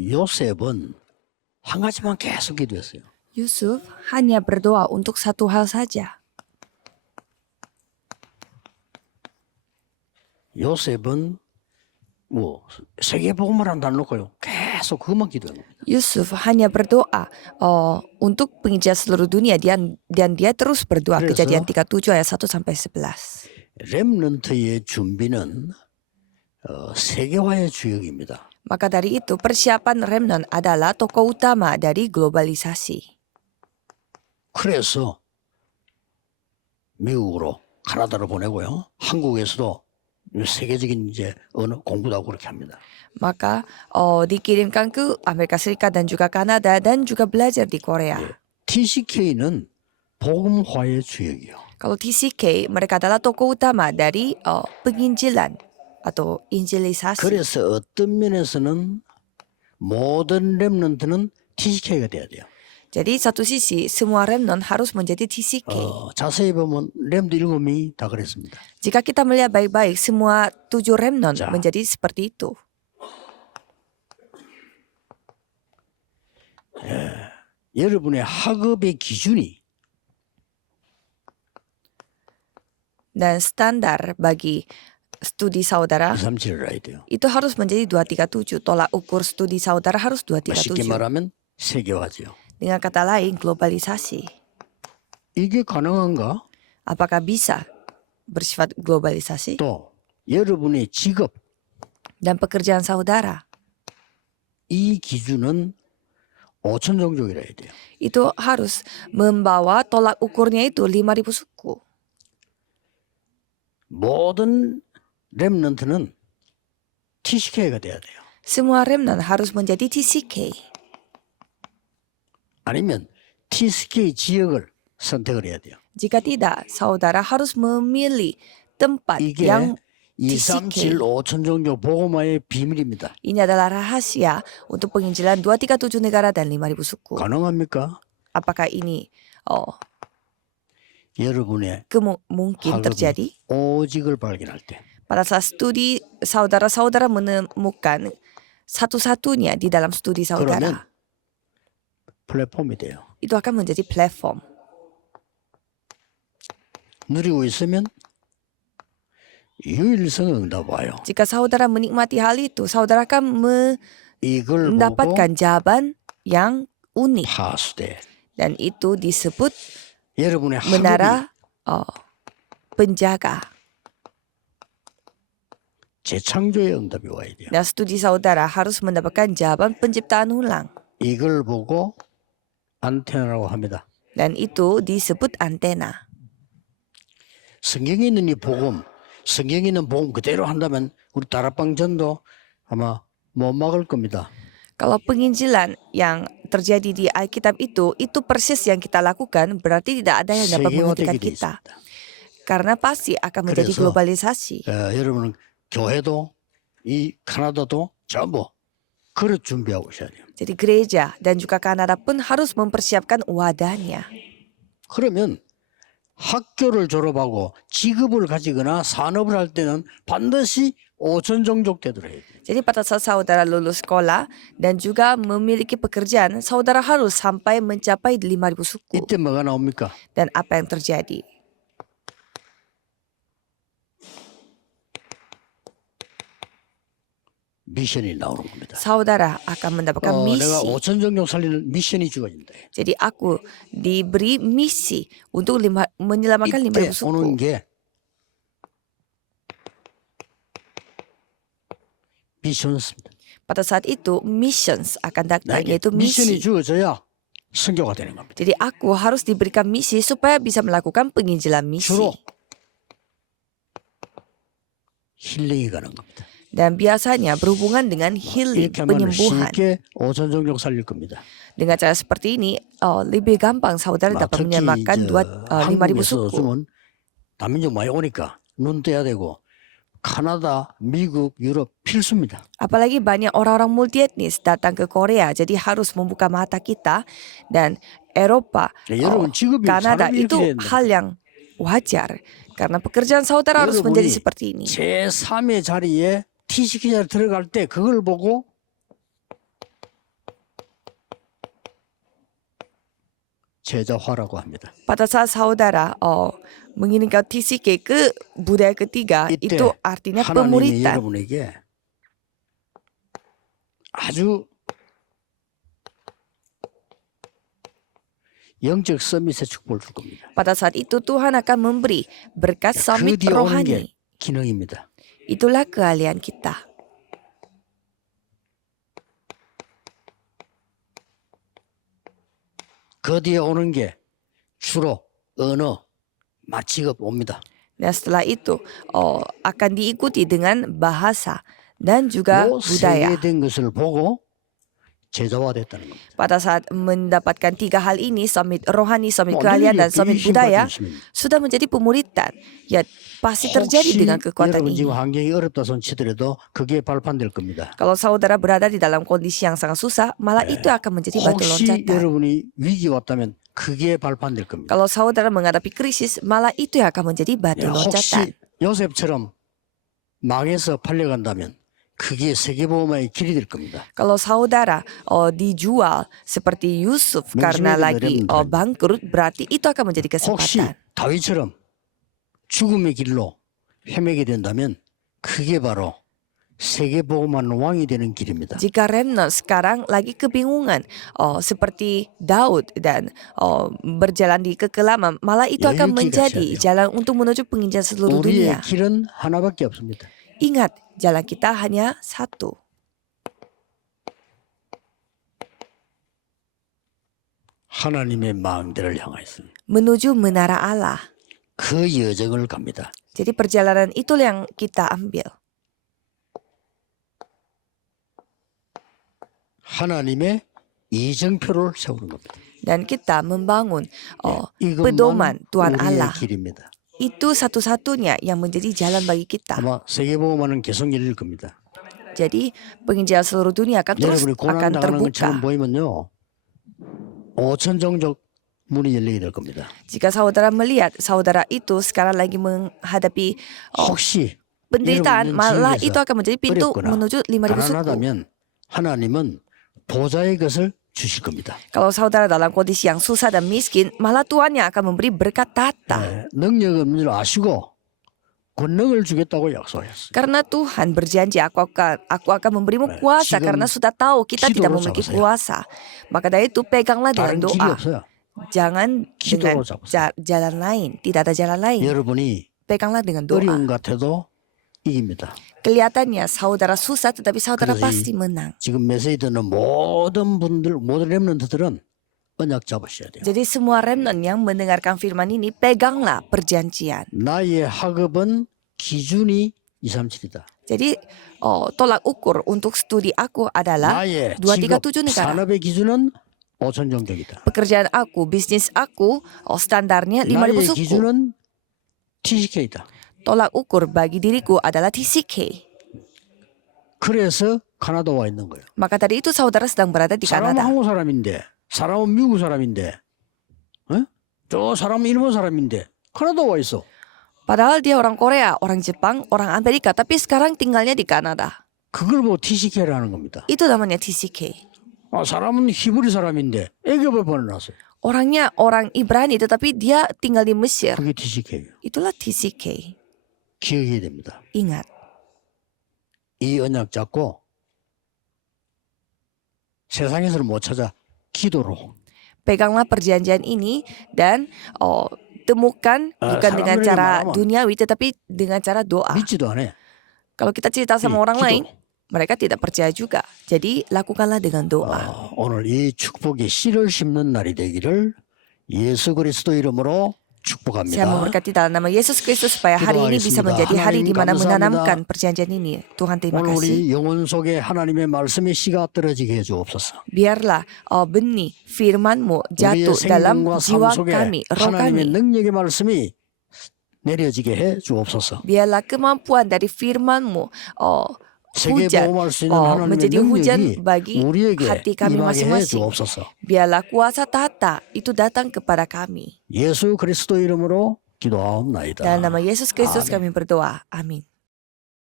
요셉은 한 가지만 계속 기도했어요. Yusuf hanya berdoa untuk satu hal saja. 요셉은 뭐 세계복음을 한다 놓고요. 계속 그것만 기도해요. Yusuf hanya berdoa untuk penginjilan seluruh dunia dan dia terus berdoa. 그래서 Kejadian 37 ayat 1 sampai 11. 렘넌트의 준비는 세계화의 주역입니다. Maka dari itu persiapan remnant adalah tokoh utama dari globalisasi. 그래서 미국으로 카나다로 보내고요. 한국에서도 세계적인 이제 언어 공부도 하고 그렇게 합니다. Maka dikirimkan ke Amerika Serikat dan juga Kanada dan juga belajar di Korea. TCK는 복음화의 주역이요. Kalau TCK mereka adalah tokoh utama dari penginjilan atau injilisasi. 그래서 어떤 면에서는 모든 렘넌트는 TCK가 돼야 돼요. Jadi satu sisi semua remnant harus menjadi TCK. 자세히 보면 렘도 7명이 다 그랬습니다. Jika kita melihat baik-baik semua 7 remnant 자. menjadi seperti itu. 여러분의 학업의 기준이 Dan standar bagi studi saudara 237을 알아야 돼요. itu harus menjadi 237. Tolak ukur studi saudara harus 쉽게 237. 말하면 세계화죠. Dengan kata lain globalisasi. 이게 가능한가? Apakah bisa bersifat globalisasi? 또 여러분의 직업 Dan pekerjaan saudara 이 기준은 5천 종족이라 해야 돼요. itu harus membawa tolak ukurnya itu 5.000 suku. 모든 렘넌트는 TCK가 돼야 돼요. Semua remnant harus menjadi TCK. 아니면 TCK 지역을 선택을 해야 돼요. Jika tidak, saudara harus memilih tempat 이게 yang 237 TCK. 5천 종족 복음화의 비밀입니다. Ini adalah rahasia untuk penginjilan 237 negara dan 5.000 suku. 가능합니까? Apakah ini 여러분의 mungkin 학업이 terjadi? 오직을 발견할 때 Pada saat studi saudara-saudara menemukan satu-satunya di dalam studi 그러면 saudara, 플랫폼이 돼요. itu akan menjadi platform. 누리고 있으면 유일성 응답 와요. Jika saudara menikmati hal itu, saudara akan 이걸 보고 mendapatkan jawaban yang unik. 파수돼. Dan itu disebut 여러분의 학업이 menara penjaga. 재창조의 응답이 와야 돼요. Dan studi saudara harus mendapatkan jawaban penciptaan ulang. 이걸 보고 안테나라고 합니다. Dan itu disebut antena. 성경에 있는 이 복음, 성경에 있는 복음 그대로 한다면 우리 다락방전도 아마 못 막을 겁니다. Kalau penginjilan yang terjadi di Alkitab itu persis yang kita lakukan, berarti tidak ada yang dapat menghentikan 세계화되게 돼 kita. 있습니다. Karena pasti akan menjadi 그래서, globalisasi. 여러분은 교회도 이 카나다도 전부 그릇 준비하고 있어야 돼요. Jadi gereja dan juga Kanada pun harus mempersiapkan wadahnya. 그러면 학교를 졸업하고 직업을 가지거나 산업을 할 때는 반드시 5천 종족 되도록 해야 돼요. Jadi pada saat saudara lulus sekolah dan juga memiliki pekerjaan, saudara harus sampai mencapai 5.000 suku. 이때 뭐가 나옵니까? Dan apa yang terjadi? 미션이 나오는 겁니다. Saudara akan mendapatkan 내가 misi. 5천 종족 살리는 미션이 주어진다. Jadi aku diberi misi untuk menyelamatkan 이때 5.000 suku. 오는 게 미션입니다. Pada saat itu missions akan datang, 나에게 yaitu 미션이 misi. 주어져야 선교가 되는 겁니다. Jadi aku harus diberikan misi supaya bisa melakukan penginjilan misi. 주로 힐링이 가는 겁니다. Dan biasanya berhubungan dengan healing, 이렇게 하면 penyembuhan. 쉽게 5천 종족 살릴 겁니다. Dengan cara seperti ini, lebih gampang saudara dapat 특히 menyelamatkan 5.000 한국에서 suku. 요즘은 다민족 많이 오니까 눈 떼야 되고 카나다, 미국, 유럽 필수입니다. Apalagi banyak orang-orang multietnis datang ke Korea, jadi harus membuka mata kita. Dan Eropa, 여러분 직업이 Kanada 사람이 itu 이렇게 된다. hal yang wajar. Karena pekerjaan saudara harus menjadi 여러분이 seperti ini. 제3의 자리에 TCK 자리 들어갈 때 그걸 보고 제자화라고 합니다. Pada saat saudara mengirimkan TCK ke budaya ketiga, 이때 itu artinya 하나님이 pemuritan. 여러분에게 아주 영적 서밋의 축복을 줄 겁니다. Pada saat itu Tuhan akan memberi berkat 그 summit 뒤에 오는 게 rohani. 기능입니다. Itulah keahlian kita. 그 뒤에 오는 게 주로 언어, 직업 옵니다. Dan setelah itu akan diikuti dengan bahasa dan juga 요 budaya. 세계된 것을 보고 제자화됐다는 겁니다. Pada saat mendapatkan tiga hal ini, summit rohani, summit 뭐 keahlian, dan 능력이 summit 귀신 budaya, 받으시면 sudah menjadi pemuritan. Ya, pasti terjadi 혹시 dengan kekuatan 여러분 ini. 지금 환경이 어렵다 손 치더라도 그게 발판될 겁니다. Kalau saudara berada di dalam kondisi yang sangat susah, malah itu akan menjadi batu 혹시 loncatan. 여러분이 위기 왔다면 그게 발판될 겁니다. Kalau saudara menghadapi krisis, malah itu yang akan menjadi batu loncatan. 혹시 요셉처럼 망해서 팔려간다면 그게 세계보험의 길이 될 겁니다. Kalau saudara dijual seperti Yusuf karena lagi bangkrut, berarti itu akan menjadi 혹시 kesempatan. 다윗처럼 죽음의 길로 헤매게 된다면 그게 바로 세계보험한 왕이 되는 길입니다. Jika remnant sekarang lagi kebingungan seperti Daud dan berjalan di kekelaman, malah itu akan menjadi jalan untuk menuju penginjal seluruh 우리의 dunia. 길은 하나밖에 없습니다. Ingat, jalan kita hanya satu. 하나님의 망대를 향하였습니다. Menuju menara Allah. 그 여정을 갑니다. Jadi perjalanan itu yang kita ambil. 하나님의 이정표를 세우는 겁니다. Dan kita membangun 이것만 pedoman Tuhan 우리의 Allah. 길입니다. Itu satu-satunya yang menjadi jalan bagi kita. 아마 세계보험하는 계속 열릴 겁니다. Jadi penginjil seluruh dunia akan terus 여러분이 고난 akan 당하는 것처럼 terbuka. 보이면요, 5천 종족 문이 열리게 될 겁니다. Jika saudara melihat saudara itu sekarang lagi menghadapi 혹시 penderitaan, 여러분 malah 지역에서 itu akan menjadi pintu 어렵거나 menuju 5.000 suku. 가난하다면 하나님은 보좌의 것을 주실 겁니다. Kalau saudara dalam kondisi yang susah dan miskin, malah Tuhan yang akan memberi berkat tahta. 네, 능력 없는 줄 아시고 권능을 주겠다고 약속했어요. Karena Tuhan berjanji, aku akan memberimu kuasa, 지금 karena sudah tahu kita tidak 기도로 memiliki 잡으세요. kuasa. Maka dari itu peganglah dengan 다른 길이 doa. 없어요. Jangan dengan 기도로 잡으세요. jalan lain. Tidak ada jalan lain. 여러분이 Peganglah dengan doa. 어려운 것 같아도 이깁니다. Kelihatannya saudara susah, tetapi saudara 그래서 pasti menang. 지금 메시지 듣는 모든 렘넌트들은 언약 잡으셔야 돼요. Jadi semua remnant yang mendengarkan firman ini, peganglah perjanjian. 나의 학업은 기준이 237이다. Jadi tolak ukur untuk studi aku adalah 나의 237 negara. 산업의 기준은 5천 종족이다. Pekerjaan aku, bisnis aku, standarnya 5.000 나의 suku. 기준은 TCK이다. Tolak ukur bagi diriku adalah TCK. 그래서 카나다 와 있는 거예요. Maka tadi itu saudara sedang berada di 사람은 Kanada. 한국 사람인데, 사람은 미국 사람인데, 저 사람은 일본 사람인데 카나다 와 있어. Padahal dia orang Korea, orang Jepang, orang Amerika, tapi sekarang tinggalnya di Kanada. 그걸 뭐 TCK라는 겁니다. Itu namanya TCK. 사람은 히브리 사람인데 애굽에 보내놨어요. Orangnya orang Ibrani, tetapi dia tinggal di Mesir. 그게 TCK예요. Itulah TCK. 기억해야 됩니다. Ingat, 이 언약 잡고 세상에서는 못 찾아 기도로. peganglah perjanjian ini dan temukan bukan dengan 사람들에게 cara 말하면 duniawi, tetapi dengan cara doa. 믿지도 않아. Kalau kita cerita sama orang lain, mereka tidak percaya juga. Jadi lakukanlah dengan doa. 오늘 이 축복의 씨를 심는 날이 되기를 예수 그리스도 이름으로 축복합니다. Saya memberkati dalam nama Yesus Kristus supaya hari ini bisa menjadi hari di mana menanamkan perjanjian ini. Tuhan terima 오늘 kasih. 우리 영혼 속에 하나님의 말씀의 씨가 떨어지게 해주옵소서. Biarlah benih firman-Mu jatuh 우리의 dalam 생명과 삶 jiwa 속에 kami, roh 하나님의 kami. 능력의 말씀이 내려지게 해주옵소서. Biarlah kemampuan dari firman-Mu 세계 hujan 보험할 수 있는 하나님의 menjadi hujan 능력이 bagi 우리에게 hati kami 임하게 masing-masing. 해주옵소서. Biarlah kuasa tahta itu datang kepada kami. 예수 그리스도 이름으로 기도하옵나이다. Dalam nama Yesus Kristus 아멘. kami berdoa. Amin.